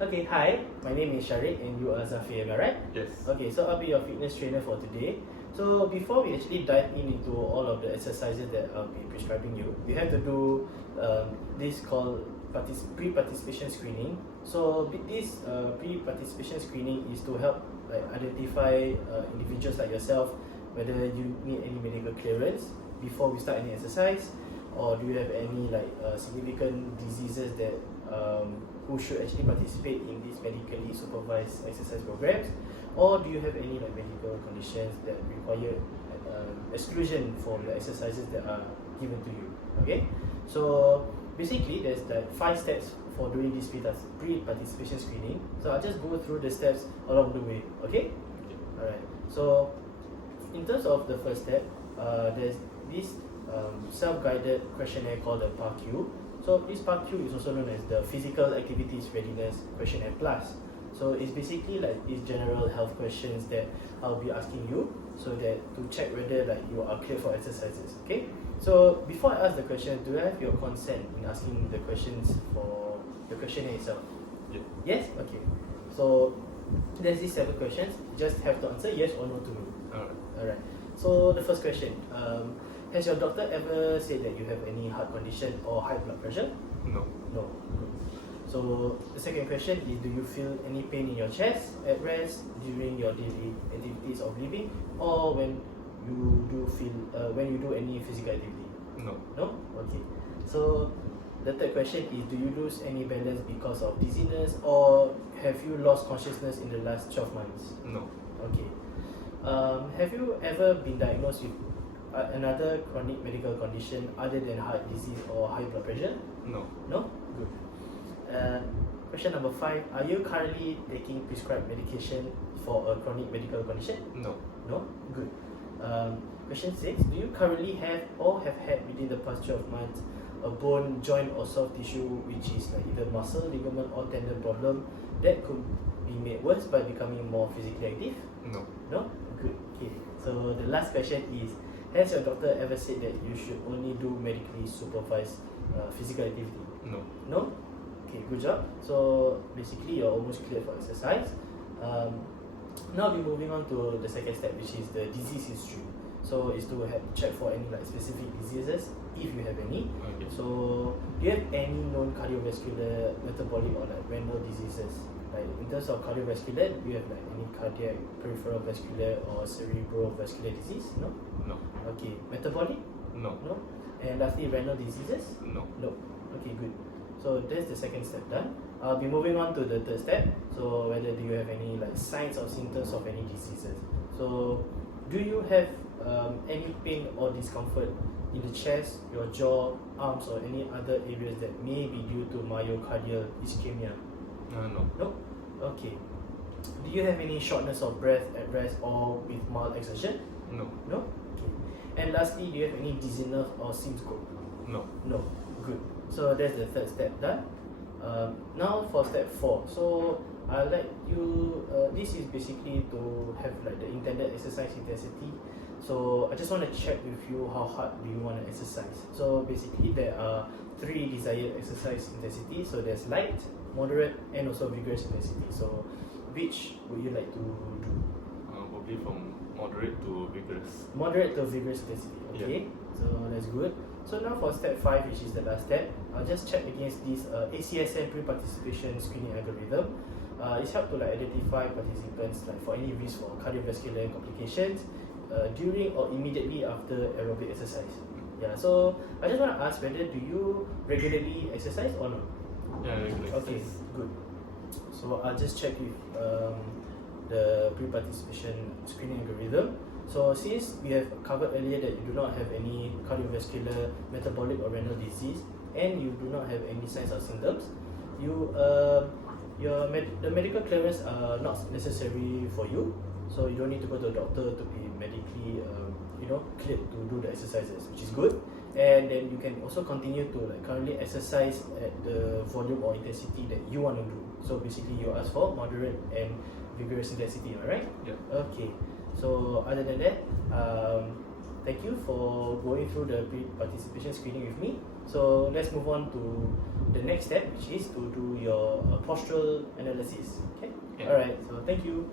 Okay, hi. My name is Sharik and you are Zafi, am I right? Yes. Okay, so I'll be your fitness trainer for today. So before we actually dive into all of the exercises that I'll be prescribing you, we have to do this called pre-participation screening. So this pre-participation screening is to help identify individuals like yourself, whether you need any medical clearance before we start any exercise, or do you have any significant diseases that who should actually participate in these medically supervised exercise programs, or do you have any medical conditions that require exclusion from the exercises that are given to you. Okay, so basically there's 5 steps for doing this pre-participation screening. So I'll just go through the steps along the way. Okay, alright. So in terms of the first step, there's this self-guided questionnaire called the PARQ. So this PARQ is also known as the Physical Activities Readiness Questionnaire Plus. So it's basically like these general health questions that I'll be asking you, so that to check whether you are clear for exercises. Okay. So before I ask the question, do I have your consent in asking the questions for the questionnaire itself? Yeah. Yes. Okay. So there's these 7 questions. You just have to answer yes or no to me. Alright. So the first question. Has your doctor ever said that you have any heart condition or high blood pressure? No. No. Good. So the second question is, do you feel any pain in your chest at rest during your daily activities of living, or when you do any physical activity? No. No? Okay. So the third question is, do you lose any balance because of dizziness, or have you lost consciousness in the last 12 months? No. Okay. Have you ever been diagnosed with another chronic medical condition other than heart disease or high blood pressure? No. No? Good. Question number 5. Are you currently taking prescribed medication for a chronic medical condition? No. No? Good. Question 6. Do you currently have or have had within the past 12 months a bone, joint or soft tissue which is either muscle, ligament or tendon problem that could be made worse by becoming more physically active? No. No? Good. Okay. So the last question is, has your doctor ever said that you should only do medically supervised physical activity? No. No? Okay, good job. So basically you're almost clear for exercise. Now we're moving on to the second step, which is the disease history. So it's to have check for any specific diseases, if you have any. Okay. So do you have any known cardiovascular, metabolic or renal diseases? In terms of cardiovascular, do you have any cardiac, peripheral vascular or cerebrovascular disease? No? No. Okay. Metabolic? No. No? And lastly, renal diseases? No. No. Okay, good. So that's the second step done. I'll be moving on to the third step. So whether do you have any signs or symptoms of any diseases? So do you have any pain or discomfort in the chest, your jaw, arms or any other areas that may be due to myocardial ischemia? No. No? Okay. Do you have any shortness of breath at rest or with mild exertion? No. No? Okay. And lastly, do you have any dizziness or sim scope? No. No. Good. So that's the third step done. Now for step 4. So I like you. This is basically to have the intended exercise intensity. So I just want to check with you how hard do you want to exercise. So basically there are 3 desired exercise intensities. So there's light, moderate, and also vigorous intensity. So which would you like to do? Probably from moderate to vigorous. Moderate to vigorous intensity. Okay. Yeah. So that's good. So now for step 5, which is the last step, I'll just check against this ACSM pre-participation screening algorithm. It's helped to identify participants for any risk for cardiovascular complications during or immediately after aerobic exercise. Yeah. So I just want to ask whether do you regularly exercise or not? Yeah, regular Okay. exercise. Good. So I'll just check with the pre-participation screening algorithm. So since we have covered earlier that you do not have any cardiovascular, metabolic or renal disease, and you do not have any signs or symptoms, the medical clearance are not necessary for you. So you don't need to go to a doctor to be medically cleared to do the exercises, which is good. And then you can also continue to currently exercise at the volume or intensity that you want to do. So basically you ask for moderate and vigorous intensity, alright? Yeah. Okay. So other than that, thank you for going through the pre-participation screening with me. So let's move on to the next step, which is to do your postural analysis. Okay. Yeah. All right. So thank you.